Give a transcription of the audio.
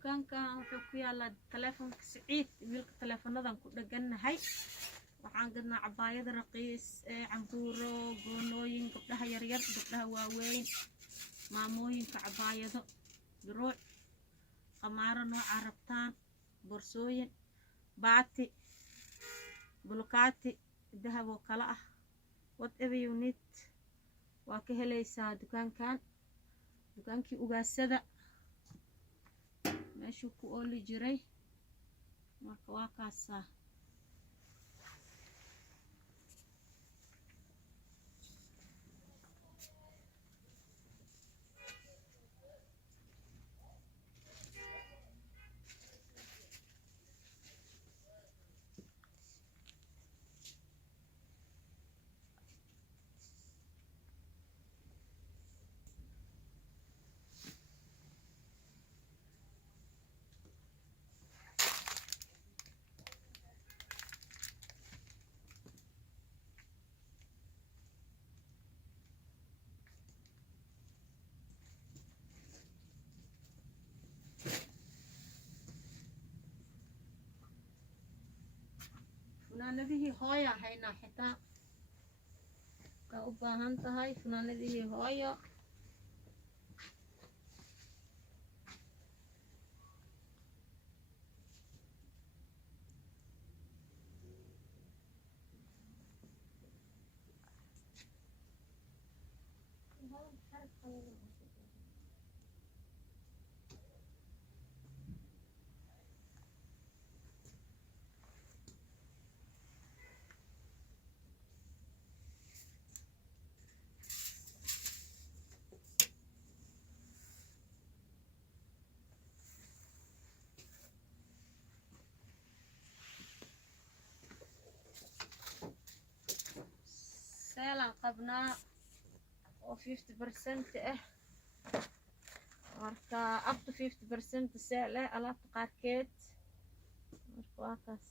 dukaankan wuxuu ku yaalaa taleefanka Siciid wiilka taleefanadan ku dhaganahay waxaan gadnaa cabaayada raqiis cambuuro goonooyin gabdhaha yaryar gabdhaha waaweyn maamooyinka cabaayado duruuc qamaaro nooca rabtaan boorsooyin baati bulkaati dahab oo kala ah whatever you need waa ka helaysaa dukaankii ugaasada meeshuu ku ooli jiray marka waa kaasaa funaanadihii hooyo haynaa xitaa ka u baahan tahay funaanadihii hooyo seelaan qabnaa oo 50% ah marka up to 50% seel alaabta qaarkeed marka waa kaas